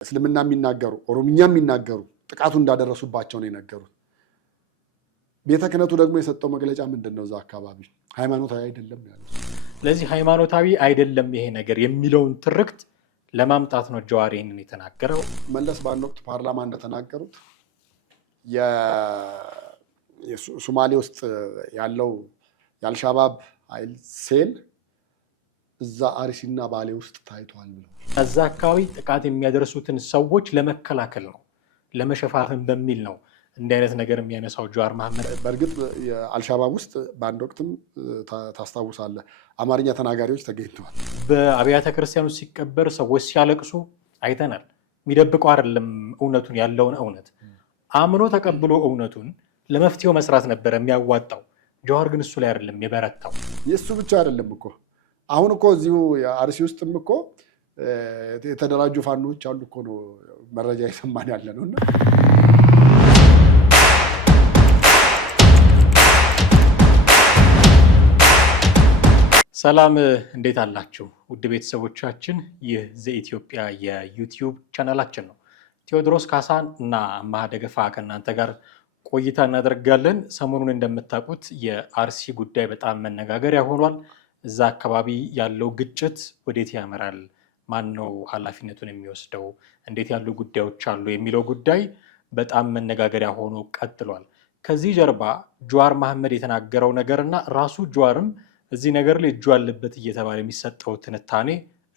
እስልምና የሚናገሩ ኦሮምኛ የሚናገሩ ጥቃቱ እንዳደረሱባቸው ነው የነገሩት። ቤተ ክህነቱ ደግሞ የሰጠው መግለጫ ምንድነው? እዛ አካባቢ ሃይማኖታዊ አይደለም ያለው። ስለዚህ ሃይማኖታዊ አይደለም ይሄ ነገር የሚለውን ትርክት ለማምጣት ነው ጀዋር ይህንን የተናገረው። መለስ በአንድ ወቅት ፓርላማ እንደተናገሩት የሶማሌ ውስጥ ያለው የአልሻባብ ኃይል ሴል እዛ አርሲና ባሌ ውስጥ ታይቷል ብለው እዛ አካባቢ ጥቃት የሚያደርሱትን ሰዎች ለመከላከል ነው ለመሸፋፈን በሚል ነው እንዲህ አይነት ነገር የሚያነሳው ጀዋር መሐመድ። በእርግጥ የአልሻባብ ውስጥ በአንድ ወቅትም ታስታውሳለህ አማርኛ ተናጋሪዎች ተገኝተዋል። በአብያተ ክርስቲያኖች ሲቀበር ሰዎች ሲያለቅሱ አይተናል። የሚደብቀው አይደለም እውነቱን ያለውን እውነት አምኖ ተቀብሎ እውነቱን ለመፍትሄው መስራት ነበር የሚያዋጣው። ጀዋር ግን እሱ ላይ አይደለም የበረታው። የእሱ ብቻ አይደለም እኮ አሁን እኮ እዚሁ አርሲ ውስጥም እኮ የተደራጁ ፋኖች አሉ እኮ ነው መረጃ የሰማን ያለ ነው። እና ሰላም እንዴት አላችሁ ውድ ቤተሰቦቻችን? ይህ ዘኢትዮጵያ የዩቲዩብ ቻናላችን ነው። ቴዎድሮስ ካሳን እና አማሃ ደገፋ ከእናንተ ጋር ቆይታ እናደርጋለን። ሰሞኑን እንደምታውቁት የአርሲ ጉዳይ በጣም መነጋገሪያ ሆኗል። እዛ አካባቢ ያለው ግጭት ወዴት ያመራል? ማን ነው ኃላፊነቱን የሚወስደው? እንዴት ያሉ ጉዳዮች አሉ የሚለው ጉዳይ በጣም መነጋገሪያ ሆኖ ቀጥሏል። ከዚህ ጀርባ ጀዋር መሐመድ የተናገረው ነገርና ራሱ ጀዋርም እዚህ ነገር ላይ እጁ አለበት እየተባለ የሚሰጠው ትንታኔ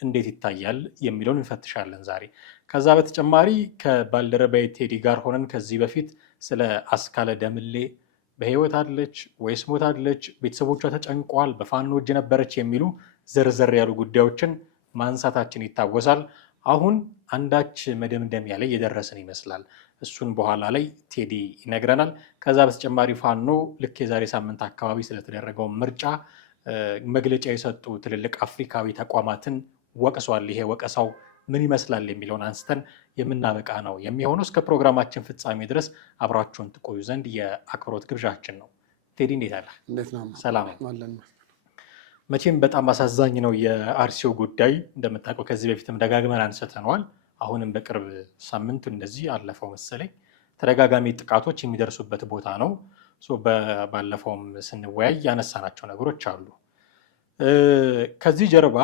እንዴት ይታያል የሚለውን እንፈትሻለን ዛሬ። ከዛ በተጨማሪ ከባልደረባዬ ቴዲ ጋር ሆነን ከዚህ በፊት ስለ አስካለ ደምሌ በህይወት አለች ወይስ ሞታለች፣ ቤተሰቦቿ ተጨንቋል፣ በፋኖ እጅ ነበረች የሚሉ ዘርዘር ያሉ ጉዳዮችን ማንሳታችን ይታወሳል። አሁን አንዳች መደምደሚያ ላይ የደረስን ይመስላል። እሱን በኋላ ላይ ቴዲ ይነግረናል። ከዛ በተጨማሪ ፋኖ ልክ የዛሬ ሳምንት አካባቢ ስለተደረገው ምርጫ መግለጫ የሰጡ ትልልቅ አፍሪካዊ ተቋማትን ወቅሷል። ይሄ ወቀሳው ምን ይመስላል የሚለውን አንስተን የምናበቃ ነው የሚሆነው። እስከ ፕሮግራማችን ፍጻሜ ድረስ አብራችሁን ትቆዩ ዘንድ የአክብሮት ግብዣችን ነው። ቴዲ እንዴት አለ? ሰላም። መቼም በጣም አሳዛኝ ነው የአርሲው ጉዳይ። እንደምታውቀው ከዚህ በፊትም ደጋግመን አንስተነዋል። አሁንም በቅርብ ሳምንት እንደዚህ አለፈው መሰለኝ ተደጋጋሚ ጥቃቶች የሚደርሱበት ቦታ ነው። ባለፈውም ስንወያይ ያነሳናቸው ነገሮች አሉ። ከዚህ ጀርባ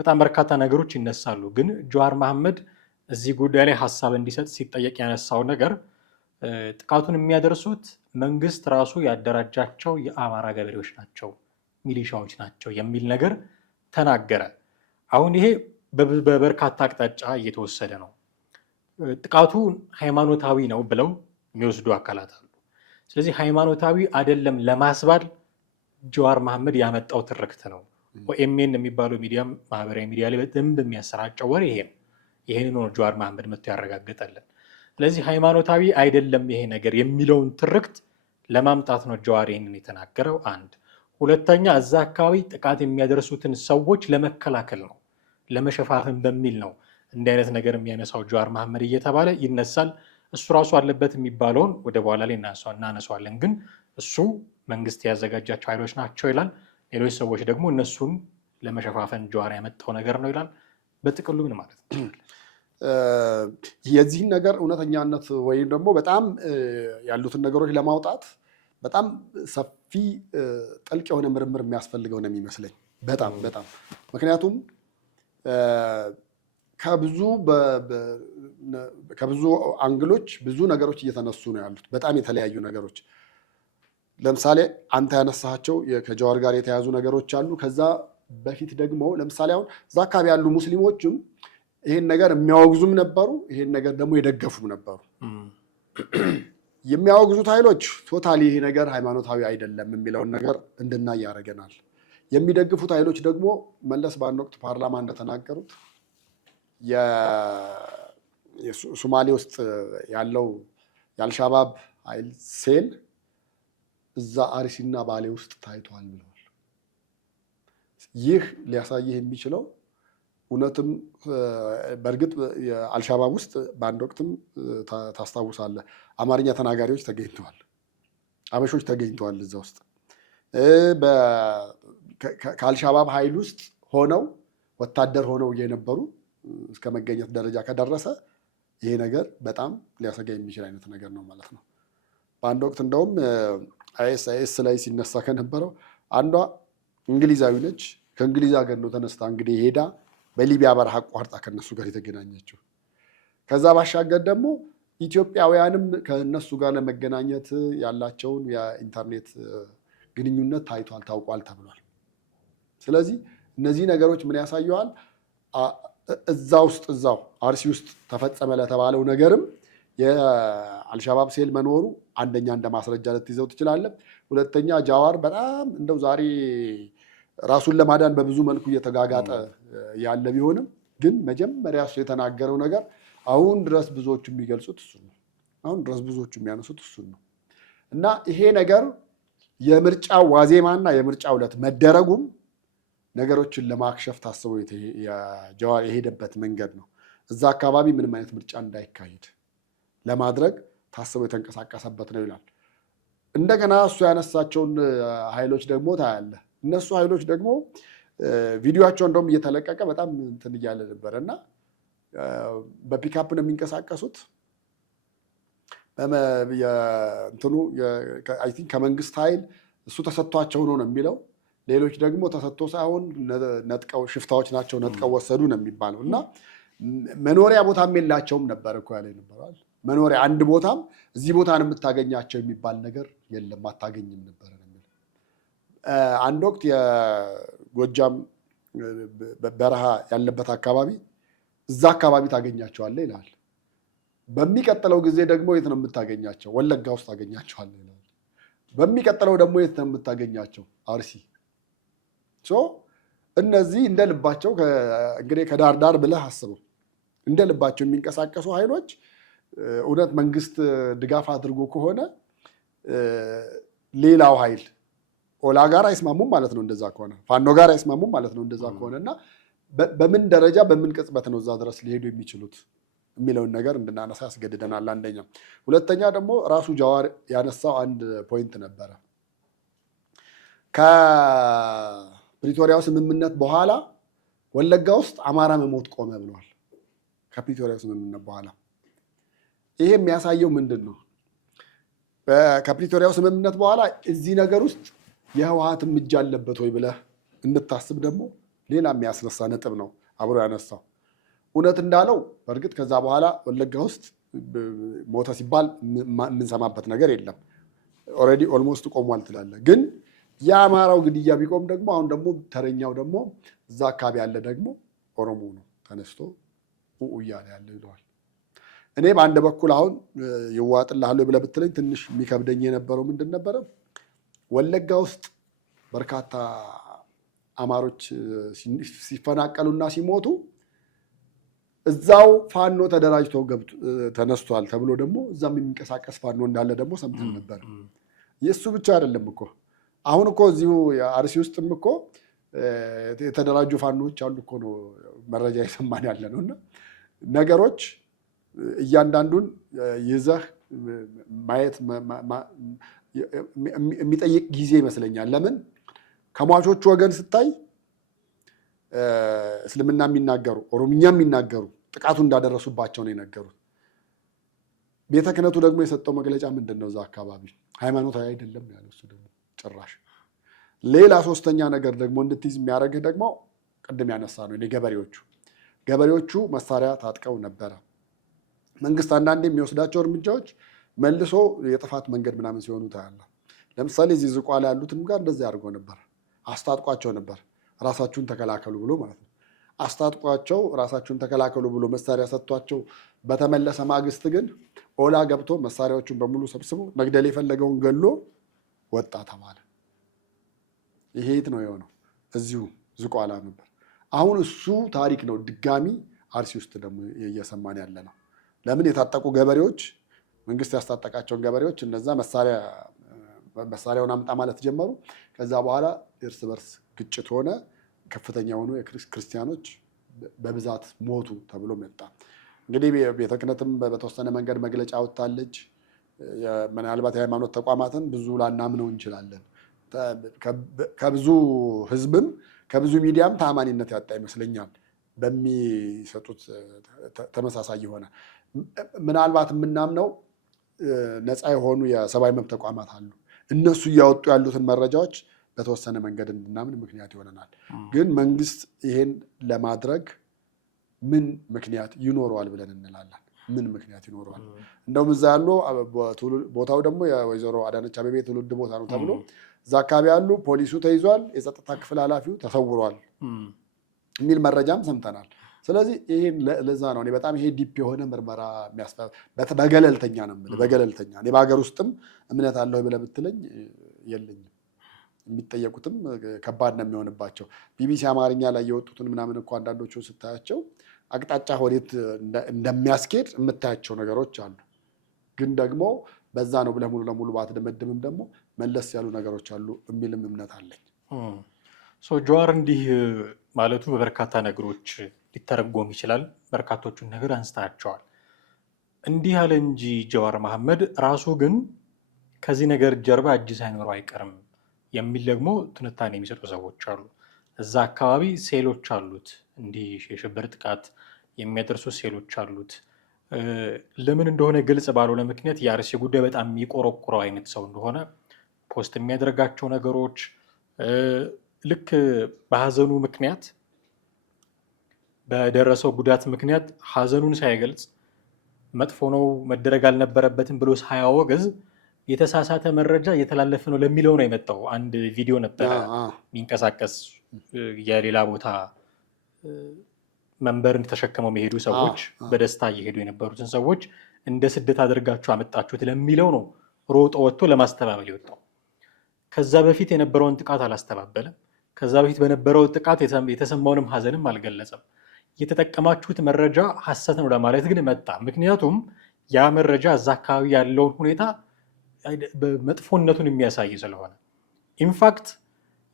በጣም በርካታ ነገሮች ይነሳሉ። ግን ጀዋር መሐመድ እዚህ ጉዳይ ላይ ሀሳብ እንዲሰጥ ሲጠየቅ ያነሳው ነገር ጥቃቱን የሚያደርሱት መንግስት ራሱ ያደራጃቸው የአማራ ገበሬዎች ናቸው፣ ሚሊሻዎች ናቸው የሚል ነገር ተናገረ። አሁን ይሄ በበርካታ አቅጣጫ እየተወሰደ ነው። ጥቃቱ ሃይማኖታዊ ነው ብለው የሚወስዱ አካላት አሉ። ስለዚህ ሃይማኖታዊ አይደለም ለማስባል ጀዋር መሐመድ ያመጣው ትርክት ነው። ኦኤምኤን የሚባለው ሚዲያም ማህበራዊ ሚዲያ ላይ በደንብ የሚያሰራጨው ወሬ ይሄ ነው። ይሄንን ነው ጀዋር መሐመድ መጥቶ ያረጋገጠልን። ስለዚህ ሃይማኖታዊ አይደለም ይሄ ነገር የሚለውን ትርክት ለማምጣት ነው ጀዋር ይሄንን የተናገረው። አንድ ሁለተኛ፣ እዛ አካባቢ ጥቃት የሚያደርሱትን ሰዎች ለመከላከል ነው ለመሸፋፈን በሚል ነው እንዲህ አይነት ነገር የሚያነሳው ጀዋር መሐመድ እየተባለ ይነሳል። እሱ ራሱ አለበት የሚባለውን ወደ በኋላ ላይ እናነሳዋለን። ግን እሱ መንግስት ያዘጋጃቸው ኃይሎች ናቸው ይላል። ሌሎች ሰዎች ደግሞ እነሱን ለመሸፋፈን ጀዋር ያመጣው ነገር ነው ይላል። በጥቅሉ ምን ማለት ነው? የዚህን ነገር እውነተኛነት ወይም ደግሞ በጣም ያሉትን ነገሮች ለማውጣት በጣም ሰፊ ጥልቅ የሆነ ምርምር የሚያስፈልገው ነው የሚመስለኝ። በጣም ምክንያቱም ከብዙ አንግሎች ብዙ ነገሮች እየተነሱ ነው ያሉት፣ በጣም የተለያዩ ነገሮች። ለምሳሌ አንተ ያነሳቸው ከጀዋር ጋር የተያዙ ነገሮች አሉ። ከዛ በፊት ደግሞ ለምሳሌ አሁን እዛ አካባቢ ያሉ ሙስሊሞችም ይሄን ነገር የሚያወግዙም ነበሩ፣ ይሄን ነገር ደግሞ የደገፉም ነበሩ። የሚያወግዙት ኃይሎች ቶታሊ ይሄ ነገር ሃይማኖታዊ አይደለም የሚለውን ነገር እንድናይ ያደርገናል። የሚደግፉት ኃይሎች ደግሞ መለስ በአንድ ወቅት ፓርላማ እንደተናገሩት የሶማሌ ውስጥ ያለው የአልሻባብ ኃይል ሴል እዛ አርሲና ባሌ ውስጥ ታይቷል ብለዋል። ይህ ሊያሳይህ የሚችለው እውነትም በእርግጥ የአልሻባብ ውስጥ በአንድ ወቅትም ታስታውሳለህ አማርኛ ተናጋሪዎች ተገኝተዋል፣ አበሾች ተገኝተዋል እዛ ውስጥ። ከአልሻባብ ኃይል ውስጥ ሆነው ወታደር ሆነው የነበሩ እስከ መገኘት ደረጃ ከደረሰ ይሄ ነገር በጣም ሊያሰጋ የሚችል አይነት ነገር ነው ማለት ነው። በአንድ ወቅት እንደውም አይኤስ ላይ ሲነሳ ከነበረው አንዷ እንግሊዛዊ ነች። ከእንግሊዝ ሀገር ነው ተነስታ እንግዲህ ሄዳ በሊቢያ በረሃ አቋርጣ ከነሱ ጋር የተገናኘችው። ከዛ ባሻገር ደግሞ ኢትዮጵያውያንም ከነሱ ጋር ለመገናኘት ያላቸውን የኢንተርኔት ግንኙነት ታይቷል፣ ታውቋል ተብሏል። ስለዚህ እነዚህ ነገሮች ምን ያሳየዋል? እዛው አርሲ ውስጥ ተፈጸመ ለተባለው ነገርም የአልሻባብ ሴል መኖሩ አንደኛ እንደ ማስረጃ ልትይዘው ትችላለህ። ሁለተኛ ጃዋር በጣም እንደው ዛሬ ራሱን ለማዳን በብዙ መልኩ እየተጋጋጠ ያለ ቢሆንም ግን መጀመሪያ እሱ የተናገረው ነገር አሁን ድረስ ብዙዎቹ የሚገልጹት እሱን ነው። አሁን ድረስ ብዙዎቹ የሚያነሱት እሱን ነው እና ይሄ ነገር የምርጫው ዋዜማና የምርጫው ዕለት መደረጉም ነገሮችን ለማክሸፍ ታስቦ ጃዋር የሄደበት መንገድ ነው። እዛ አካባቢ ምንም አይነት ምርጫ እንዳይካሄድ ለማድረግ ታስቦ የተንቀሳቀሰበት ነው ይላል። እንደገና እሱ ያነሳቸውን ኃይሎች ደግሞ ታያለህ። እነሱ ኃይሎች ደግሞ ቪዲዮቸው እንደውም እየተለቀቀ በጣም እንትን እያለ ነበረ እና በፒካፕ ነው የሚንቀሳቀሱት። እንትኑ አይ ቲንክ ከመንግስት ኃይል እሱ ተሰጥቷቸው ነው የሚለው። ሌሎች ደግሞ ተሰጥቶ ሳይሆን ነጥቀው ሽፍታዎች ናቸው ነጥቀው ወሰዱ ነው የሚባለው እና መኖሪያ ቦታም የላቸውም ነበር እኮ ያለ ነበራል። መኖሪያ አንድ ቦታም እዚህ ቦታ ነው የምታገኛቸው የሚባል ነገር የለም፣ አታገኝም ነበር። አንድ ወቅት የጎጃም በረሃ ያለበት አካባቢ እዛ አካባቢ ታገኛቸዋለህ ይላል። በሚቀጥለው ጊዜ ደግሞ የት ነው የምታገኛቸው? ወለጋ ውስጥ ታገኛቸዋለህ ይላል። በሚቀጥለው ደግሞ የት ነው የምታገኛቸው? አርሲ። እነዚህ እንደ ልባቸው እንግዲህ ከዳር ዳር ብለህ አስበው፣ እንደ ልባቸው የሚንቀሳቀሱ ኃይሎች እውነት መንግስት ድጋፍ አድርጎ ከሆነ ሌላው ኃይል ኦላ ጋር አይስማሙም ማለት ነው። እንደዛ ከሆነ ፋኖ ጋር አይስማሙም ማለት ነው። እንደዛ ከሆነ እና በምን ደረጃ በምን ቅጽበት ነው እዛ ድረስ ሊሄዱ የሚችሉት የሚለውን ነገር እንድናነሳ ያስገድደናል። አንደኛ። ሁለተኛ ደግሞ ራሱ ጃዋር ያነሳው አንድ ፖይንት ነበረ። ከፕሪቶሪያው ስምምነት በኋላ ወለጋ ውስጥ አማራ መሞት ቆመ ብለዋል። ከፕሪቶሪያው ስምምነት በኋላ ይሄ የሚያሳየው ምንድን ነው? ከፕሪቶሪያው ስምምነት በኋላ እዚህ ነገር ውስጥ የህወሓትም እጅ አለበት ወይ ብለህ እንድታስብ ደግሞ ሌላ የሚያስነሳ ነጥብ ነው አብሮ ያነሳው። እውነት እንዳለው በእርግጥ ከዛ በኋላ ወለጋ ውስጥ ሞተ ሲባል የምንሰማበት ነገር የለም። ኦልሬዲ ኦልሞስት ቆሟል ትላለህ። ግን የአማራው ግድያ ቢቆም ደግሞ አሁን ደግሞ ተረኛው ደግሞ እዛ አካባቢ ያለ ደግሞ ኦሮሞ ነው ተነስቶ እያለ ያለ ይለዋል። እኔ በአንድ በኩል አሁን ይዋጥልሃለሁ ብለህ ብትለኝ ትንሽ የሚከብደኝ የነበረው ምንድን ነበረ? ወለጋ ውስጥ በርካታ አማሮች ሲፈናቀሉና ሲሞቱ እዛው ፋኖ ተደራጅቶ ተነስቷል ተብሎ ደግሞ እዛም የሚንቀሳቀስ ፋኖ እንዳለ ደግሞ ሰምተን ነበር። የእሱ ብቻ አይደለም እኮ አሁን እኮ እዚሁ አርሲ ውስጥም እኮ የተደራጁ ፋኖዎች አሉ እኮ ነው መረጃ የሰማን ያለ ነው። እና ነገሮች እያንዳንዱን ይዘህ ማየት የሚጠይቅ ጊዜ ይመስለኛል። ለምን ከሟቾቹ ወገን ስታይ እስልምና የሚናገሩ ኦሮምኛ የሚናገሩ ጥቃቱ እንዳደረሱባቸው ነው የነገሩት። ቤተ ክህነቱ ደግሞ የሰጠው መግለጫ ምንድን ነው? እዛ አካባቢ ሃይማኖታዊ አይደለም ያለው እሱ ደግሞ ጭራሽ። ሌላ ሶስተኛ ነገር ደግሞ እንድትይዝ የሚያደርግህ ደግሞ ቅድም ያነሳ ነው ገበሬዎቹ መሳሪያ ታጥቀው ነበረ። መንግስት አንዳንዴ የሚወስዳቸው እርምጃዎች መልሶ የጥፋት መንገድ ምናምን ሲሆኑ ታያለህ። ለምሳሌ እዚህ ዝቋላ ያሉትም ጋር እንደዚህ አድርጎ ነበር፣ አስታጥቋቸው ነበር። ራሳችሁን ተከላከሉ ብሎ ማለት ነው። አስታጥቋቸው ራሳችሁን ተከላከሉ ብሎ መሳሪያ ሰጥቷቸው በተመለሰ ማግስት ግን ኦላ ገብቶ መሳሪያዎቹን በሙሉ ሰብስቦ መግደል የፈለገውን ገሎ ወጣ ተባለ። ይሄ የት ነው የሆነው? እዚሁ ዝቋላ ነበር። አሁን እሱ ታሪክ ነው ድጋሚ አርሲ ውስጥ ደግሞ እየሰማን ያለ ነው። ለምን የታጠቁ ገበሬዎች መንግስት ያስታጠቃቸውን ገበሬዎች እነዛ መሳሪያውን አምጣ ማለት ጀመሩ። ከዛ በኋላ እርስ በርስ ግጭት ሆነ። ከፍተኛ የሆኑ ክርስቲያኖች በብዛት ሞቱ ተብሎ መጣ። እንግዲህ ቤተ ክህነትም በተወሰነ መንገድ መግለጫ ወጥታለች። ምናልባት የሃይማኖት ተቋማትን ብዙ ላናምነው እንችላለን። ከብዙ ህዝብም ከብዙ ሚዲያም ታማኒነት ያጣ ይመስለኛል። በሚሰጡት ተመሳሳይ የሆነ ምናልባት የምናምነው ነፃ የሆኑ የሰብአዊ መብት ተቋማት አሉ። እነሱ እያወጡ ያሉትን መረጃዎች በተወሰነ መንገድ እንድናምን ምክንያት ይሆነናል። ግን መንግስት ይሄን ለማድረግ ምን ምክንያት ይኖረዋል ብለን እንላለን? ምን ምክንያት ይኖረዋል? እንደውም እዛ ያሉ ቦታው ደግሞ የወይዘሮ አዳነች አቤቤ ትውልድ ቦታ ነው ተብሎ እዛ አካባቢ ያሉ ፖሊሱ ተይዟል፣ የጸጥታ ክፍል ኃላፊው ተሰውሯል የሚል መረጃም ሰምተናል። ስለዚህ ይሄን ለዛ ነው እኔ በጣም ይሄ ዲፕ የሆነ ምርመራ በገለልተኛ ነው የምልህ። በገለልተኛ እኔ በሀገር ውስጥም እምነት አለው ብለህ ብትለኝ የለኝም። የሚጠየቁትም ከባድ ነው የሚሆንባቸው። ቢቢሲ አማርኛ ላይ የወጡትን ምናምን እኮ አንዳንዶቹን ስታያቸው አቅጣጫ ወዴት እንደሚያስኬድ የምታያቸው ነገሮች አሉ። ግን ደግሞ በዛ ነው ብለህ ሙሉ ለሙሉ ባትደመድምም ደግሞ መለስ ያሉ ነገሮች አሉ የሚልም እምነት አለኝ። ጀዋር እንዲህ ማለቱ በበርካታ ነገሮች ሊተረጎም ይችላል። በርካቶቹን ነገር አንስታቸዋል። እንዲህ ያለ እንጂ ጀዋር መሐመድ ራሱ ግን ከዚህ ነገር ጀርባ እጅ ሳይኖረው አይቀርም የሚል ደግሞ ትንታኔ የሚሰጡ ሰዎች አሉ። እዛ አካባቢ ሴሎች አሉት፣ እንዲህ የሽብር ጥቃት የሚያደርሱ ሴሎች አሉት። ለምን እንደሆነ ግልጽ ባልሆነ ምክንያት የአርሲ ጉዳይ በጣም የሚቆረቁረው አይነት ሰው እንደሆነ ፖስት የሚያደርጋቸው ነገሮች ልክ በሀዘኑ ምክንያት በደረሰው ጉዳት ምክንያት ሀዘኑን ሳይገልጽ መጥፎ ነው መደረግ አልነበረበትም ብሎ ሳያወግዝ የተሳሳተ መረጃ እየተላለፈ ነው ለሚለው ነው የመጣው። አንድ ቪዲዮ ነበረ የሚንቀሳቀስ የሌላ ቦታ መንበርን ተሸክመው የሚሄዱ ሰዎች በደስታ እየሄዱ የነበሩትን ሰዎች እንደ ስደት አድርጋችሁ አመጣችሁት ለሚለው ነው ሮጦ ወጥቶ ለማስተባበል የወጣው። ከዛ በፊት የነበረውን ጥቃት አላስተባበለም። ከዛ በፊት በነበረው ጥቃት የተሰማውንም ሀዘንም አልገለጸም። የተጠቀማችሁት መረጃ ሐሰት ነው ለማለት ግን መጣ። ምክንያቱም ያ መረጃ እዛ አካባቢ ያለውን ሁኔታ መጥፎነቱን የሚያሳይ ስለሆነ። ኢንፋክት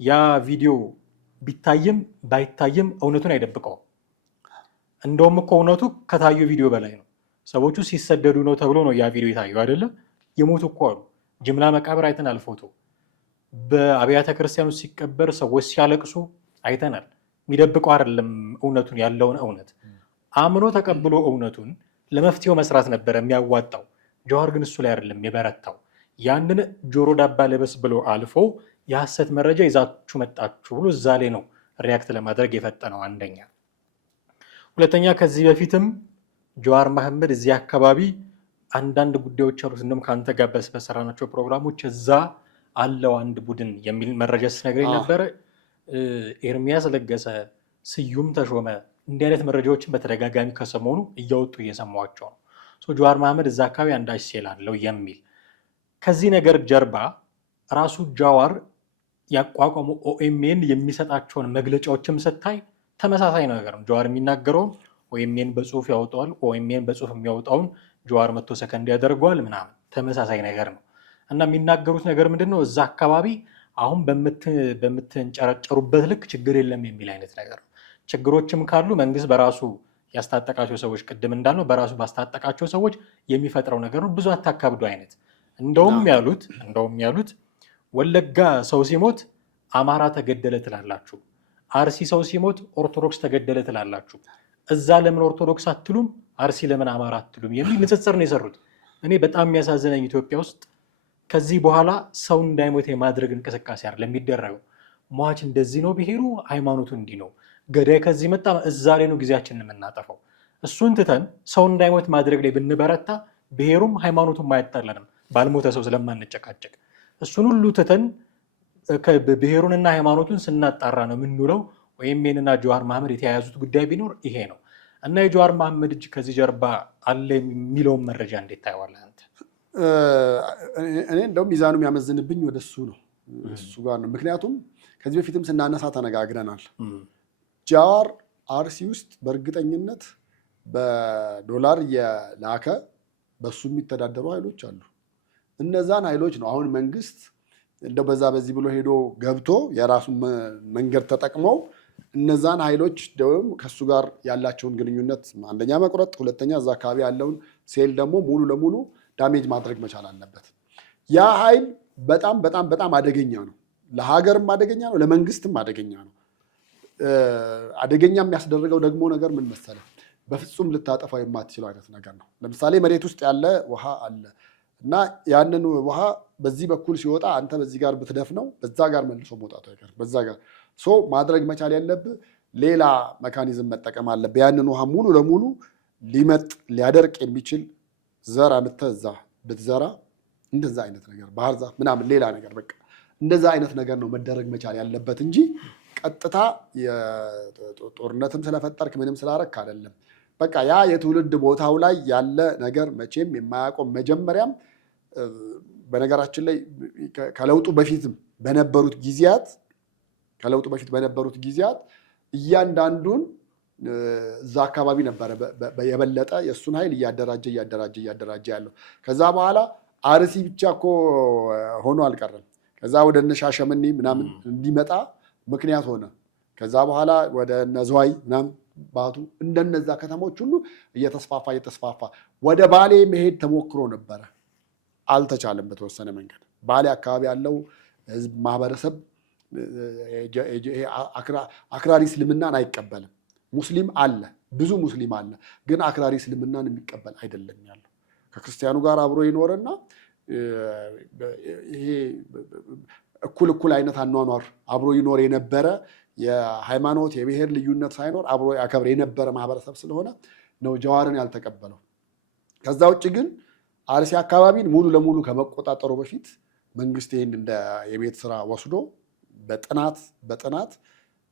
ያ ቪዲዮ ቢታይም ባይታይም እውነቱን አይደብቀውም። እንደውም እኮ እውነቱ ከታየው ቪዲዮ በላይ ነው። ሰዎቹ ሲሰደዱ ነው ተብሎ ነው ያ ቪዲዮ የታየው አይደለም። የሞቱ እኮ አሉ። ጅምላ መቃብር አይተናል። ፎቶ በአብያተ ክርስቲያኖች ሲቀበር ሰዎች ሲያለቅሱ አይተናል። የሚደብቀው አይደለም እውነቱን፣ ያለውን እውነት አምኖ ተቀብሎ እውነቱን ለመፍትሄው መስራት ነበረ የሚያዋጣው። ጀዋር ግን እሱ ላይ አይደለም የበረታው። ያንን ጆሮ ዳባ ልበስ ብሎ አልፎ የሐሰት መረጃ ይዛችሁ መጣችሁ ብሎ እዛ ላይ ነው ሪያክት ለማድረግ የፈጠነው። አንደኛ። ሁለተኛ ከዚህ በፊትም ጀዋር መሐመድ እዚህ አካባቢ አንዳንድ ጉዳዮች አሉት። እንደውም ከአንተ ጋር በሰራናቸው ፕሮግራሞች እዛ አለው አንድ ቡድን የሚል መረጃ ስነግረኝ ነበረ። ኤርሚያስ ለገሰ፣ ስዩም ተሾመ እንዲህ አይነት መረጃዎችን በተደጋጋሚ ከሰሞኑ እያወጡ እየሰሟቸው ነው። ጀዋር መሐመድ እዛ አካባቢ አንዳች ሴል አለው የሚል ከዚህ ነገር ጀርባ ራሱ ጀዋር ያቋቋሙ ኦኤምኤን የሚሰጣቸውን መግለጫዎችም ስታይ ተመሳሳይ ነገር ነው። ጀዋር የሚናገረውን ኦኤምኤን በጽሁፍ ያወጣዋል። ኦኤምኤን በጽሁፍ የሚያወጣውን ጀዋር መቶ ሰከንድ ያደርገዋል ምናምን ተመሳሳይ ነገር ነው። እና የሚናገሩት ነገር ምንድን ነው? እዛ አካባቢ አሁን በምትንጨረጨሩበት ልክ ችግር የለም የሚል አይነት ነገር ነው። ችግሮችም ካሉ መንግስት በራሱ ያስታጠቃቸው ሰዎች ቅድም እንዳልነው በራሱ ባስታጠቃቸው ሰዎች የሚፈጥረው ነገር ነው። ብዙ አታካብዱ አይነት እንደውም ያሉት ወለጋ ሰው ሲሞት አማራ ተገደለ ትላላችሁ፣ አርሲ ሰው ሲሞት ኦርቶዶክስ ተገደለ ትላላችሁ። እዛ ለምን ኦርቶዶክስ አትሉም? አርሲ ለምን አማራ አትሉም? የሚል ንጽጽር ነው የሰሩት። እኔ በጣም የሚያሳዝነኝ ኢትዮጵያ ውስጥ ከዚህ በኋላ ሰው እንዳይሞት የማድረግ እንቅስቃሴ አይደለም የሚደረገው። ሟች እንደዚህ ነው ብሄሩ፣ ሃይማኖቱ እንዲህ ነው፣ ገዳይ ከዚህ መጣ፣ እዛ ላይ ነው ጊዜያችንን የምናጠፋው። እሱን ትተን ሰው እንዳይሞት ማድረግ ላይ ብንበረታ ብሄሩም ሃይማኖቱም አያጣለንም፣ ባልሞተ ሰው ስለማንጨቃጨቅ። እሱን ሁሉ ትተን ብሄሩንና ሃይማኖቱን ስናጣራ ነው የምንውለው። ወይም ይህንና ጀዋር መሐመድ የተያያዙት ጉዳይ ቢኖር ይሄ ነው እና የጀዋር መሐመድ እጅ ከዚህ ጀርባ አለ የሚለውን መረጃ እንዴት ታየዋለህ አንተ? እኔ እንደውም ሚዛኑ የሚያመዝንብኝ ወደ እሱ ነው፣ እሱ ጋር ነው። ምክንያቱም ከዚህ በፊትም ስናነሳ ተነጋግረናል። ጀዋር አርሲ ውስጥ በእርግጠኝነት በዶላር የላከ በሱ የሚተዳደሩ ኃይሎች አሉ። እነዛን ኃይሎች ነው አሁን መንግስት እንደው በዛ በዚህ ብሎ ሄዶ ገብቶ የራሱን መንገድ ተጠቅመው እነዛን ኃይሎች ደግሞ ከሱ ጋር ያላቸውን ግንኙነት አንደኛ መቁረጥ፣ ሁለተኛ እዛ አካባቢ ያለውን ሴል ደግሞ ሙሉ ለሙሉ ዳሜጅ ማድረግ መቻል አለበት። ያ ኃይል በጣም በጣም በጣም አደገኛ ነው። ለሀገርም አደገኛ ነው፣ ለመንግስትም አደገኛ ነው። አደገኛ የሚያስደርገው ደግሞ ነገር ምን መሰለህ? በፍጹም ልታጠፋው የማትችለው አይነት ነገር ነው። ለምሳሌ መሬት ውስጥ ያለ ውሃ አለ እና ያንን ውሃ በዚህ በኩል ሲወጣ አንተ በዚህ ጋር ብትደፍነው በዛ ጋር መልሶ መውጣቱ አይቀርም። በዛ ጋር ማድረግ መቻል ያለብህ ሌላ መካኒዝም መጠቀም አለብህ። ያንን ውሃ ሙሉ ለሙሉ ሊያደርቅ የሚችል ዘር አምጥተህ እዛ ብትዘራ እንደዛ አይነት ነገር ባህር ዛፍ ምናምን ሌላ ነገር በቃ እንደዛ አይነት ነገር ነው መደረግ መቻል ያለበት እንጂ ቀጥታ ጦርነትም ስለፈጠርክ ምንም ስላረክ አይደለም። በቃ ያ የትውልድ ቦታው ላይ ያለ ነገር መቼም የማያቆም መጀመሪያም በነገራችን ላይ ከለውጡ በፊት በነበሩት ጊዜያት እያንዳንዱን እዛ አካባቢ ነበረ የበለጠ የእሱን ኃይል እያደራጀ ያለው። ከዛ በኋላ አርሲ ብቻ እኮ ሆኖ አልቀረም። ከዛ ወደ እነ ሻሸመኔ ምናምን እንዲመጣ ምክንያት ሆነ። ከዛ በኋላ ወደ እነ ዝዋይ ምናምን ባቱ እንደነዛ ከተሞች ሁሉ እየተስፋፋ ወደ ባሌ መሄድ ተሞክሮ ነበረ፣ አልተቻለም። በተወሰነ መንገድ ባሌ አካባቢ ያለው ህዝብ ማህበረሰብ አክራሪ እስልምናን አይቀበልም። ሙስሊም አለ፣ ብዙ ሙስሊም አለ፣ ግን አክራሪ እስልምናን የሚቀበል አይደለም ያለው። ከክርስቲያኑ ጋር አብሮ ይኖርና ይሄ እኩል አይነት አኗኗር አብሮ ይኖር የነበረ የሃይማኖት የብሔር ልዩነት ሳይኖር አብሮ ያከብር የነበረ ማህበረሰብ ስለሆነ ነው ጀዋርን ያልተቀበለው። ከዛ ውጭ ግን አርሲ አካባቢን ሙሉ ለሙሉ ከመቆጣጠሩ በፊት መንግስት ይህን እንደ የቤት ስራ ወስዶ በጥናት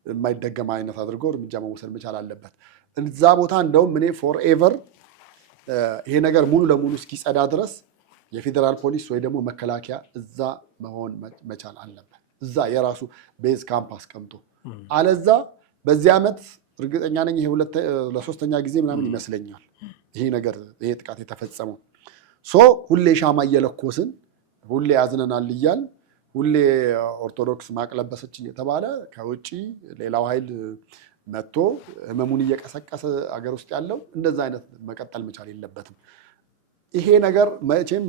የማይደገም አይነት አድርጎ እርምጃ መውሰድ መቻል አለበት። እዛ ቦታ እንደውም እኔ ፎርኤቨር ይሄ ነገር ሙሉ ለሙሉ እስኪጸዳ ድረስ የፌዴራል ፖሊስ ወይ ደግሞ መከላከያ እዛ መሆን መቻል አለበት። እዛ የራሱ ቤዝ ካምፕ አስቀምጦ አለዛ በዚህ ዓመት እርግጠኛ ነኝ ይሄ ለሶስተኛ ጊዜ ምናምን ይመስለኛል ይሄ ጥቃት የተፈጸመው። ሁሌ ሻማ እየለኮስን ሁሌ ያዝነናል እያል ሁሌ ኦርቶዶክስ ማቅለበሰች እየተባለ ከውጭ ሌላው ኃይል መጥቶ ህመሙን እየቀሰቀሰ አገር ውስጥ ያለው እንደዛ አይነት መቀጠል መቻል የለበትም። ይሄ ነገር መቼም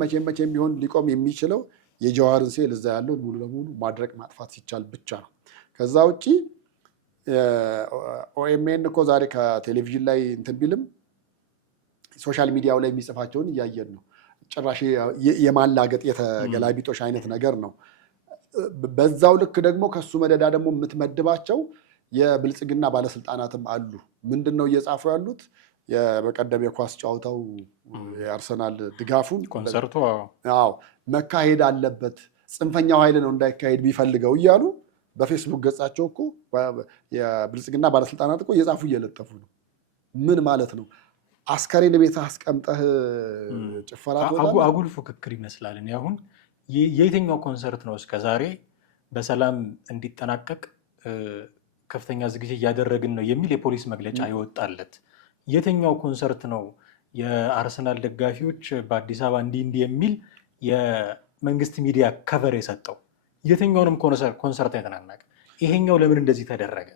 ቢሆን ሊቆም የሚችለው የጀዋርን ሴል እዛ ያለው ሙሉ ለሙሉ ማድረቅ ማጥፋት ሲቻል ብቻ ነው። ከዛ ውጭ ኦኤምኤን እኮ ዛሬ ከቴሌቪዥን ላይ እንትን ቢልም ሶሻል ሚዲያው ላይ የሚጽፋቸውን እያየን ነው። ጭራሽ የማላገጥ የተገላቢጦሽ አይነት ነገር ነው። በዛው ልክ ደግሞ ከሱ መደዳ ደግሞ የምትመድባቸው የብልጽግና ባለስልጣናትም አሉ። ምንድን ነው እየጻፉ ያሉት? በቀደም የኳስ ጨዋታው የአርሰናል ድጋፉን ኮንሰርቱ መካሄድ አለበት፣ ጽንፈኛው ኃይል ነው እንዳይካሄድ ቢፈልገው እያሉ በፌስቡክ ገጻቸው እኮ የብልጽግና ባለስልጣናት እኮ እየጻፉ እየለጠፉ ነው። ምን ማለት ነው? አስከሬን ቤት አስቀምጠህ ጭፈራ አጉል ፉክክር ይመስላል። እኔ አሁን የየትኛው ኮንሰርት ነው እስከዛሬ በሰላም እንዲጠናቀቅ ከፍተኛ ዝግጅት እያደረግን ነው የሚል የፖሊስ መግለጫ ይወጣለት? የትኛው ኮንሰርት ነው የአርሰናል ደጋፊዎች በአዲስ አበባ እንዲህ የሚል የመንግስት ሚዲያ ከቨር የሰጠው? የትኛውንም ኮንሰርት የተናናቀ ይሄኛው ለምን እንደዚህ ተደረገ?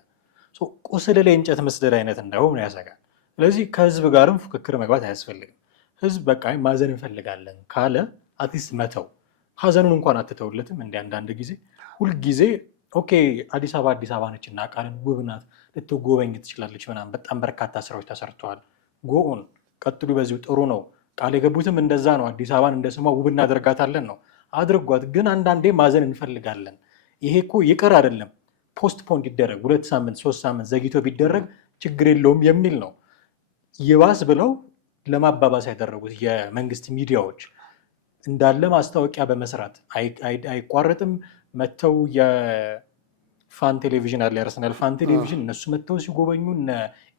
ቁስል ላይ እንጨት መስደድ አይነት እንዳይሆን ያሰጋል። ስለዚህ ከህዝብ ጋርም ፉክክር መግባት አያስፈልግም። ህዝብ በቃ ማዘን እንፈልጋለን ካለ አትሊስት መተው፣ ሀዘኑን እንኳን አትተውለትም። እንደ አንዳንድ ጊዜ ሁልጊዜ ኦኬ አዲስ አበባ ነች እና ቃልን ውብ ናት፣ ልትጎበኝ ትችላለች ምናምን፣ በጣም በርካታ ስራዎች ተሰርተዋል። ጎኦን ቀጥሉ፣ በዚሁ ጥሩ ነው። ቃል የገቡትም እንደዛ ነው። አዲስ አበባን እንደ ስሟ ውብ እናደርጋታለን ነው። አድርጓት። ግን አንዳንዴ ማዘን እንፈልጋለን። ይሄ እኮ ይቅር አይደለም፣ ፖስት ፖንድ ይደረግ፣ 2 ሳምንት 3 ሳምንት ዘግይቶ ቢደረግ ችግር የለውም የሚል ነው። ይባስ ብለው ለማባባስ ያደረጉት የመንግስት ሚዲያዎች እንዳለ ማስታወቂያ በመስራት አይቋረጥም። መተው የፋን ቴሌቪዥን አለ፣ የአርሰናል ፋን ቴሌቪዥን፣ እነሱ መተው ሲጎበኙ እነ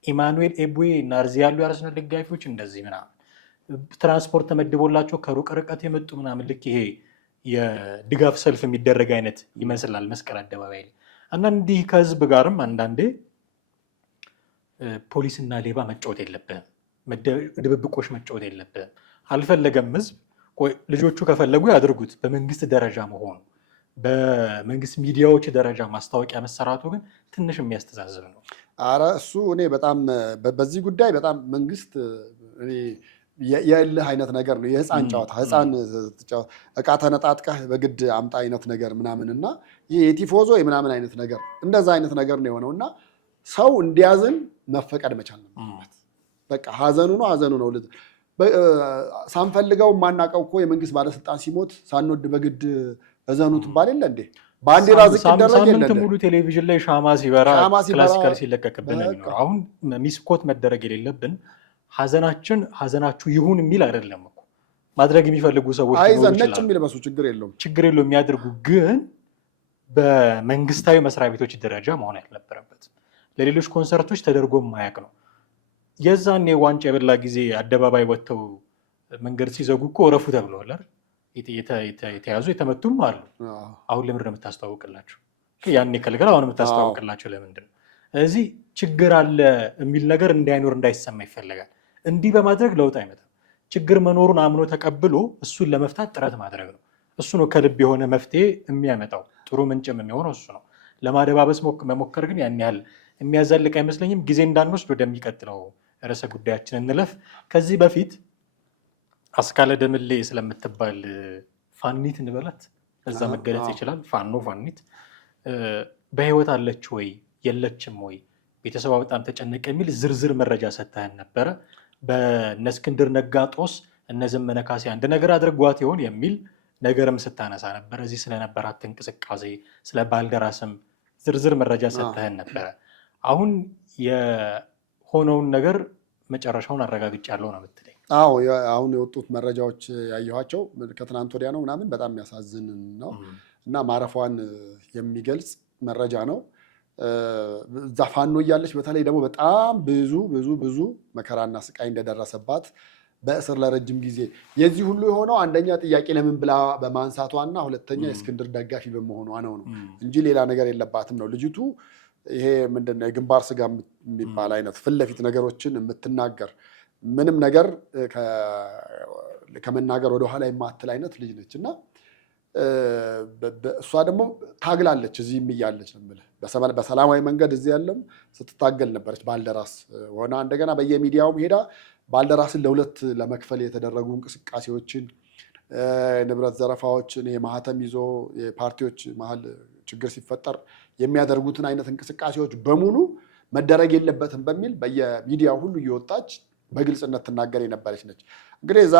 ኢማኑኤል ኤቡዌ እና እርዚ ያሉ የአርሰናል ደጋፊዎች እንደዚህ ምናምን ትራንስፖርት ተመድቦላቸው ከሩቅ ርቀት የመጡ ምናምን ልክ ይሄ የድጋፍ ሰልፍ የሚደረግ አይነት ይመስላል መስቀል አደባባይ ላይ እና እንዲህ ከህዝብ ጋርም አንዳንዴ ፖሊስና ሌባ መጫወት የለብህም፣ ድብብቆሽ መጫወት የለብህም። አልፈለገም ህዝብ፣ ልጆቹ ከፈለጉ ያድርጉት። በመንግስት ደረጃ መሆኑ በመንግስት ሚዲያዎች ደረጃ ማስታወቂያ መሰራቱ ግን ትንሽ የሚያስተዛዝብ ነው። አረ እሱ እኔ በጣም በዚህ ጉዳይ በጣም መንግስት የእልህ አይነት ነገር ነው። የህፃን ጨዋታ ህፃን እቃ ተነጣጥቀህ በግድ አምጣ አይነት ነገር ምናምን እና ይህ የቲፎዞ የምናምን አይነት ነገር እንደዛ አይነት ነገር ነው የሆነው እና ሰው እንዲያዝን መፈቀድ መቻል ነበረበት። በቃ ሀዘኑ ነው። ሳንፈልገው የማናውቀው እኮ የመንግስት ባለስልጣን ሲሞት ሳንወድ በግድ እዘኑ ትባል የለ እንዴ? ባንዲራ ዝቅ ይደረግ የለ? ሳምንት ሙሉ ቴሌቪዥን ላይ ሻማ ሲበራ ክላሲካል ሲለቀቅብን ነው። አሁን ሚስኮት መደረግ የሌለብን ሀዘናችሁ ይሁን የሚል አይደለም እኮ ማድረግ የሚፈልጉ ሰዎች ነጭ የሚልበሱ ችግር የለውም የሚያደርጉ ግን በመንግስታዊ መስሪያ ቤቶች ደረጃ መሆን ያልነበረበት ለሌሎች ኮንሰርቶች ተደርጎ ማያውቅ ነው። የዛኔ ዋንጫ የበላ ጊዜ አደባባይ ወጥተው መንገድ ሲዘጉ እኮ እረፉ ተብለዋል። የተያዙ የተመቱም አሉ። አሁን ለምንድን ነው የምታስተዋውቅላቸው? ያኔ ከልገል አሁን የምታስተዋውቅላቸው ለምንድን ነው? ስለዚህ ችግር አለ የሚል ነገር እንዳይኖር እንዳይሰማ ይፈለጋል። እንዲህ በማድረግ ለውጥ አይመጣም። ችግር መኖሩን አምኖ ተቀብሎ እሱን ለመፍታት ጥረት ማድረግ ነው። እሱ ነው ከልብ የሆነ መፍትሄ የሚያመጣው። ጥሩ ምንጭም የሚሆነው እሱ ነው። ለማደባበስ መሞከር ግን ያን ያህል የሚያዛልቅ አይመስለኝም። ጊዜ እንዳንወስድ ወደሚቀጥለው ርዕሰ ጉዳያችን እንለፍ። ከዚህ በፊት አስካለ ደምሌ ስለምትባል ፋኒት እንበላት እዛ መገለጽ ይችላል። ፋኒት በህይወት አለች ወይ የለችም ወይ ቤተሰቧ በጣም ተጨነቀ የሚል ዝርዝር መረጃ ሰጥተህን ነበረ። በእነ እስክንድር ነጋ ጦስ እነ ዘመነ ካሴ አንድ ነገር አድርጓት ይሆን የሚል ነገርም ስታነሳ ነበረ። እዚህ ስለነበራት እንቅስቃሴ ስለ ባልደራስም ዝርዝር መረጃ ሰጥተህን ነበረ። አሁን የሆነውን ነገር መጨረሻውን አረጋግጫለሁ ነው የምትለኝ? አዎ፣ አሁን የወጡት መረጃዎች ያየኋቸው ከትናንት ወዲያ ነው ምናምን በጣም የሚያሳዝን ነው እና ማረፏን የሚገልጽ መረጃ ነው። እዛ ፋኖ እያለች በተለይ ደግሞ በጣም ብዙ መከራና ስቃይ እንደደረሰባት በእስር ለረጅም ጊዜ የዚህ ሁሉ የሆነው አንደኛ ጥያቄ ለምን ብላ በማንሳቷና ሁለተኛ የእስክንድር ደጋፊ በመሆኗ ነው እንጂ ሌላ ነገር የለባትም ነው። ልጅቱ ይሄ ምንድነው የግንባር ስጋ የሚባል አይነት ፊት ለፊት ነገሮችን የምትናገር ምንም ነገር ከመናገር ወደኋላ የማትል አይነት ልጅ ነች እና እሷ ደግሞ ታግላለች። እዚህም እያለች ነው የምልህ በሰላማዊ መንገድ እዚህ ያለም ስትታገል ነበረች። ባልደራስ ሆና እንደገና በየሚዲያውም ሄዳ ባልደራስን ለሁለት ለመክፈል የተደረጉ እንቅስቃሴዎችን፣ ንብረት ዘረፋዎችን፣ የማህተም ይዞ የፓርቲዎች መሀል ችግር ሲፈጠር የሚያደርጉትን አይነት እንቅስቃሴዎች በሙሉ መደረግ የለበትም በሚል በየሚዲያው ሁሉ እየወጣች በግልጽነት ትናገር የነበረች ነች። እንግዲህ እዛ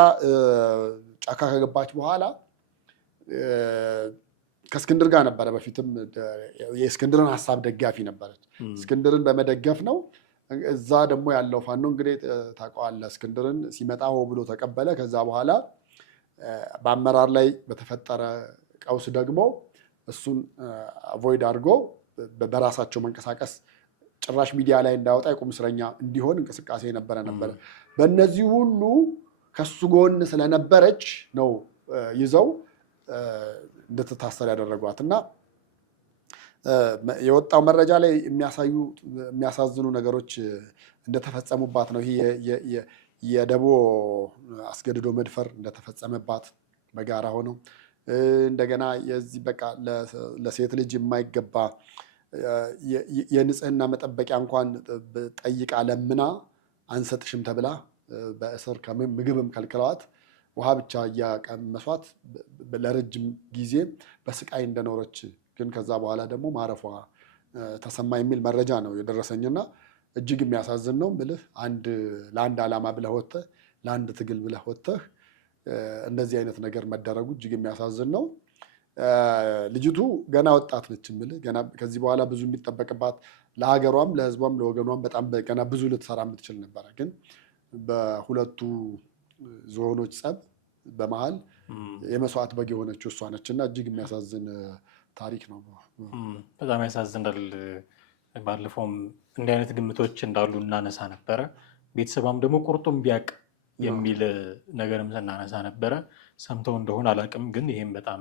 ጫካ ከገባች በኋላ ከእስክንድር ጋር ነበረ። በፊትም የእስክንድርን ሀሳብ ደጋፊ ነበረች። እስክንድርን በመደገፍ ነው። እዛ ደግሞ ያለው ፋኖ እንግዲህ ታውቀዋለህ፣ እስክንድርን ሲመጣ ሆ ብሎ ተቀበለ። ከዛ በኋላ በአመራር ላይ በተፈጠረ ቀውስ ደግሞ እሱን አቮይድ አድርጎ በራሳቸው መንቀሳቀስ ጭራሽ ሚዲያ ላይ እንዳወጣ የቁም እስረኛ እንዲሆን እንቅስቃሴ ነበረ። በእነዚህ ሁሉ ከሱ ጎን ስለነበረች ነው ይዘው እንድትታሰር ያደረጓት እና የወጣው መረጃ ላይ የሚያሳዝኑ ነገሮች እንደተፈጸሙባት ነው። ይሄ የደቦ አስገድዶ መድፈር እንደተፈጸመባት በጋራ ሆነው እንደገና የዚህ በቃ ለሴት ልጅ የማይገባ የንጽህና መጠበቂያ እንኳን ጠይቃ ለምና አንሰጥሽም ተብላ በእስር ምግብም ከልክለዋት ውሃ ብቻ እያቀመሷት ለረጅም ጊዜ በስቃይ እንደኖረች ግን ከዛ በኋላ ደግሞ ማረፏ ተሰማ የሚል መረጃ ነው የደረሰኝና እጅግ የሚያሳዝን ነው። ብልህ ለአንድ ዓላማ ብለህ ወጥተህ ለአንድ ትግል ብለህ ወጥተህ እንደዚህ አይነት ነገር መደረጉ እጅግ የሚያሳዝን ነው። ልጅቱ ገና ወጣት ነች። ገና ከዚህ በኋላ ብዙ የሚጠበቅባት ለሀገሯም፣ ለሕዝቧም፣ ለወገኗም በጣም ገና ብዙ ልትሰራ የምትችል ነበረ። ግን በሁለቱ ዞኖች ጸብ በመሀል የመስዋዕት በግ የሆነችው እሷ ነች እና እጅግ የሚያሳዝን ታሪክ ነው። በጣም ያሳዝናል። ባለፈውም እንዲህ አይነት ግምቶች እንዳሉ እናነሳ ነበረ። ቤተሰቧም ደግሞ ቁርጡም ቢያቅ የሚል ነገርም ስናነሳ ነበረ። ሰምተው እንደሆነ አላውቅም፣ ግን ይህም በጣም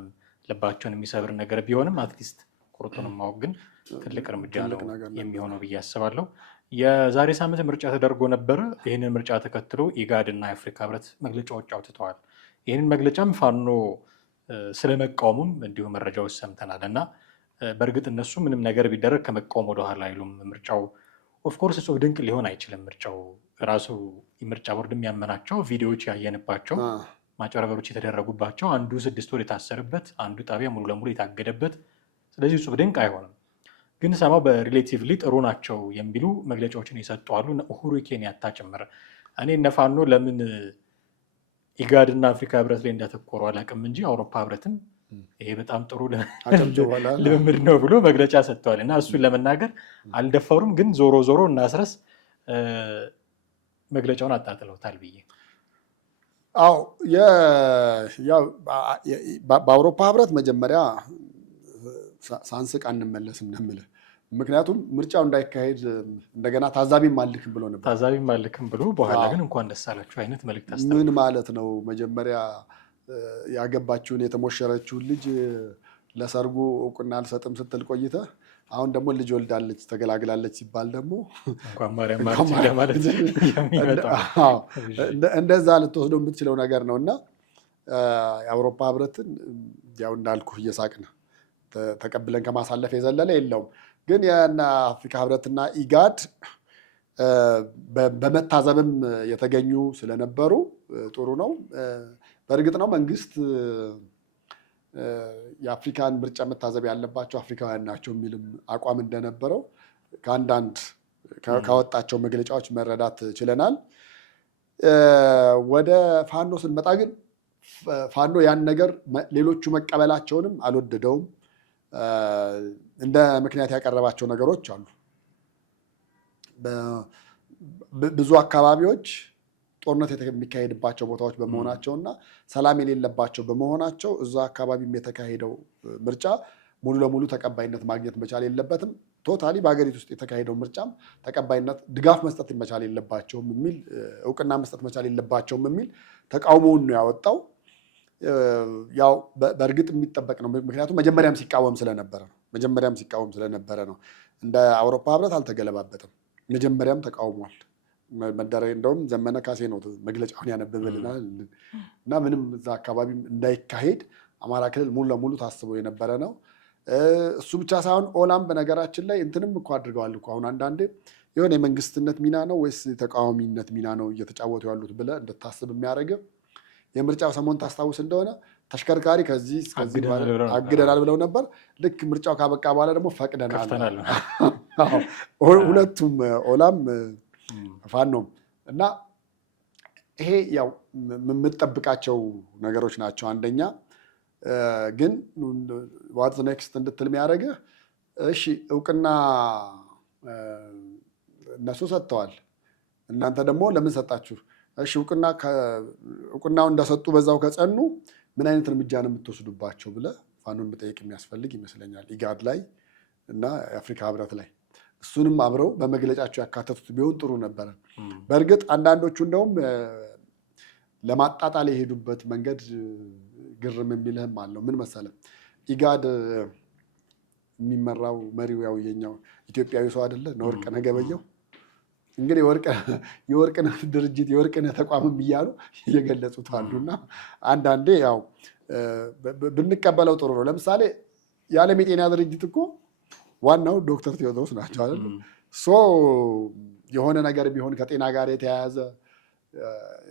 ልባቸውን የሚሰብር ነገር ቢሆንም አትሊስት ቁርጡንም ማወቅ ግን ትልቅ እርምጃ ነው የሚሆነው ብዬ አስባለሁ። የዛሬ ሳምንት ምርጫ ተደርጎ ነበረ። ይህንን ምርጫ ተከትሎ ኢጋድ እና የአፍሪካ ህብረት መግለጫዎች አውጥተዋል። ይህንን መግለጫም ፋኖ ስለመቃወሙም እንዲሁ መረጃዎች ሰምተናል እና በእርግጥ እነሱ ምንም ነገር ቢደረግ ከመቃወም ወደኋላ አይሉም። ምርጫው ኦፍኮርስ እጹብ ድንቅ ሊሆን አይችልም። ምርጫው ራሱ የምርጫ ቦርድ የሚያመናቸው ቪዲዮዎች ያየንባቸው ማጭበርበሮች የተደረጉባቸው፣ አንዱ 6 ወር የታሰረበት፣ አንዱ ጣቢያ ሙሉ ለሙሉ የታገደበት፣ ስለዚህ እጹብ ድንቅ አይሆንም። ግን ሰማው በሪሌቲቭሊ ጥሩ ናቸው የሚሉ መግለጫዎችን የሰጡ አሉ። ኡሁሩ ኬንያታ ጭምር። እኔ እነ ፋኖ ለምን ኢጋድ እና አፍሪካ ህብረት ላይ እንዳተኮሩ አላውቅም እንጂ አውሮፓ ህብረትም ይሄ በጣም ጥሩ ልምምድ ነው ብሎ መግለጫ ሰጥተዋል። እና እሱን ለመናገር አልደፈሩም። ግን ዞሮ ዞሮ እናስረስ መግለጫውን አጣጥለውታል ብዬ አዎ በአውሮፓ ህብረት መጀመሪያ ሳንስቅ አንመለስም ነው የምልህ። ምክንያቱም ምርጫው እንዳይካሄድ እንደገና ታዛቢም አልክም ብሎ ነበር። ታዛቢም አልክም ብሎ በኋላ ግን እንኳን ደስ አላችሁ አይነት መልዕክት አስተላልፏል። ምን ማለት ነው? መጀመሪያ ያገባችውን የተሞሸረችውን ልጅ ለሰርጉ እውቅና አልሰጥም ስትል ቆይተህ አሁን ደግሞ ልጅ ወልዳለች ተገላግላለች ሲባል ደግሞ እንኳን ማርያም ማለት እንደዛ ልትወስደው የምትችለው ነገር ነው። እና የአውሮፓ ህብረትን ያው እንዳልኩ እየሳቅን ተቀብለን ከማሳለፍ የዘለለ የለውም። ግን የአፍሪካ ህብረትና ኢጋድ በመታዘብም የተገኙ ስለነበሩ ጥሩ ነው። በእርግጥ ነው መንግስት የአፍሪካን ምርጫ መታዘብ ያለባቸው አፍሪካውያን ናቸው የሚልም አቋም እንደነበረው ከአንዳንድ ካወጣቸው መግለጫዎች መረዳት ችለናል። ወደ ፋኖ ስንመጣ ግን ፋኖ ያን ነገር ሌሎቹ መቀበላቸውንም አልወደደውም። እንደ ምክንያት ያቀረባቸው ነገሮች አሉ። ብዙ አካባቢዎች ጦርነት የሚካሄድባቸው ቦታዎች በመሆናቸው እና ሰላም የሌለባቸው በመሆናቸው እዛ አካባቢም የተካሄደው ምርጫ ሙሉ ለሙሉ ተቀባይነት ማግኘት መቻል የለበትም። ቶታሊ በሀገሪቱ ውስጥ የተካሄደው ምርጫም ተቀባይነት ድጋፍ መስጠት መቻል የለባቸውም የሚል እውቅና መስጠት መቻል የለባቸውም የሚል ተቃውሞውን ነው ያወጣው። ያው በእርግጥ የሚጠበቅ ነው። ምክንያቱም መጀመሪያም ሲቃወም ስለነበረ ነው። እንደ አውሮፓ ህብረት አልተገለባበጥም። መጀመሪያም ተቃውሟል። መደረግ እንደውም ዘመነ ካሴ ነው መግለጫውን ያነበብልናል። እና ምንም እዛ አካባቢ እንዳይካሄድ አማራ ክልል ሙሉ ለሙሉ ታስቦ የነበረ ነው። እሱ ብቻ ሳይሆን ኦላም በነገራችን ላይ እንትንም እኮ አድርገዋል እኮ አሁን አንዳንዴ የሆነ የመንግስትነት ሚና ነው ወይስ የተቃዋሚነት ሚና ነው እየተጫወቱ ያሉት ብለህ እንድታስብ የሚያደርግ የምርጫው ሰሞን ታስታውስ እንደሆነ ተሽከርካሪ ከዚህ አግደናል ብለው ነበር። ልክ ምርጫው ካበቃ በኋላ ደግሞ ፈቅደናል። ሁለቱም ኦላም ፋኖም እና ይሄ ያው የምጠብቃቸው ነገሮች ናቸው። አንደኛ ግን ዋትስ ኔክስት እንድትል የሚያደርግህ እሺ እውቅና እነሱ ሰጥተዋል፣ እናንተ ደግሞ ለምን ሰጣችሁ? እሺ እውቅናውን እንደሰጡ በዛው ከጸኑ ምን አይነት እርምጃ ነው የምትወስዱባቸው ብለህ ፋኖን መጠየቅ የሚያስፈልግ ይመስለኛል። ኢጋድ ላይ እና የአፍሪካ ህብረት ላይ እሱንም አብረው በመግለጫቸው ያካተቱት ቢሆን ጥሩ ነበረ። በእርግጥ አንዳንዶቹ እንደውም ለማጣጣል የሄዱበት መንገድ ግርም የሚልህም አለው። ምን መሰለህ፣ ኢጋድ የሚመራው መሪው ያው የኛው ኢትዮጵያዊ ሰው አይደለ ነው ወርቅነህ ገበየሁ። እንግዲህ የወርቅነህ ድርጅት የወርቅነህ ተቋምም እያሉ እየገለጹት አሉና አንዳንዴ ያው ብንቀበለው ጥሩ ነው። ለምሳሌ የዓለም የጤና ድርጅት እኮ ዋናው ዶክተር ቴዎድሮስ ናቸው አይደል? የሆነ ነገር ቢሆን ከጤና ጋር የተያያዘ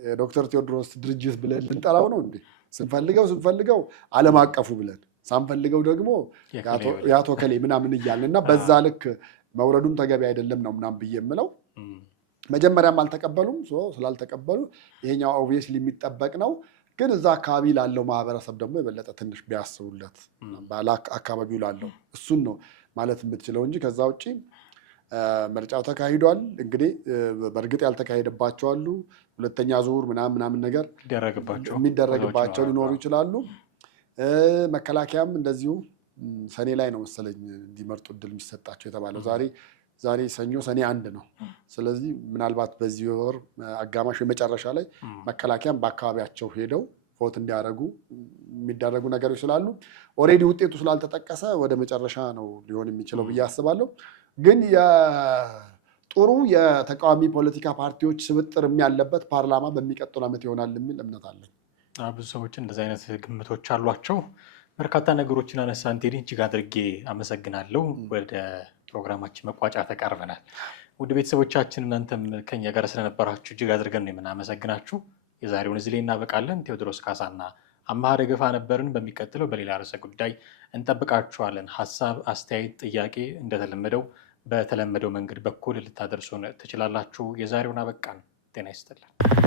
የዶክተር ቴዎድሮስ ድርጅት ብለን ልንጠራው ነው እንዴ? ስንፈልገው ዓለም አቀፉ ብለን ሳንፈልገው ደግሞ የአቶ ከሌ ምናምን እያልን እና በዛ ልክ መውረዱም ተገቢ አይደለም ነው ምናምን ብዬ የምለው። መጀመሪያም አልተቀበሉም። ስላልተቀበሉ ይሄኛው ኦብቪየስሊ የሚጠበቅ ነው። ግን እዛ አካባቢ ላለው ማህበረሰብ ደግሞ የበለጠ ትንሽ ቢያስቡለት አካባቢው ላለው እሱን ነው ማለት የምትችለው እንጂ ከዛ ውጭ ምርጫው ተካሂዷል። እንግዲህ በእርግጥ ያልተካሄደባቸው አሉ። ሁለተኛ ዙር ምናምን ነገር የሚደረግባቸው ሊኖሩ ይችላሉ። መከላከያም እንደዚሁ ሰኔ ላይ ነው መሰለኝ እንዲመርጡ እድል የሚሰጣቸው የተባለው። ዛሬ ሰኞ ሰኔ 1 ነው። ስለዚህ ምናልባት በዚህ ወር አጋማሽ የመጨረሻ ላይ መከላከያም በአካባቢያቸው ሄደው ቮት እንዲያደርጉ የሚደረጉ ነገሮች ስላሉ ኦልሬዲ ውጤቱ ስላልተጠቀሰ ወደ መጨረሻ ነው ሊሆን የሚችለው ብዬ አስባለሁ። ግን ጥሩ የተቃዋሚ ፖለቲካ ፓርቲዎች ስብጥር ያለበት ፓርላማ በሚቀጥሉ ዓመት ይሆናል የሚል እምነት አለኝ። ብዙ ሰዎች እንደዚህ አይነት ግምቶች አሏቸው። በርካታ ነገሮችን አነሳን። ቴዲ እጅግ አድርጌ አመሰግናለሁ። ወደ ፕሮግራማችን መቋጫ ተቃርበናል። ውድ ቤተሰቦቻችን እናንተም ከኛ ጋር ስለነበራችሁ እጅግ አድርገን ነው የምናመሰግናችሁ። የዛሬውን እዚህ ላይ እናበቃለን። ቴዎድሮስ ካሳና አማሃ ደገፋ ነበርን። በሚቀጥለው በሌላ ርዕሰ ጉዳይ እንጠብቃችኋለን። ሀሳብ፣ አስተያየት፣ ጥያቄ እንደተለመደው በተለመደው መንገድ በኩል ልታደርሱን ትችላላችሁ። የዛሬውን አበቃን። ጤና ይስጥልን።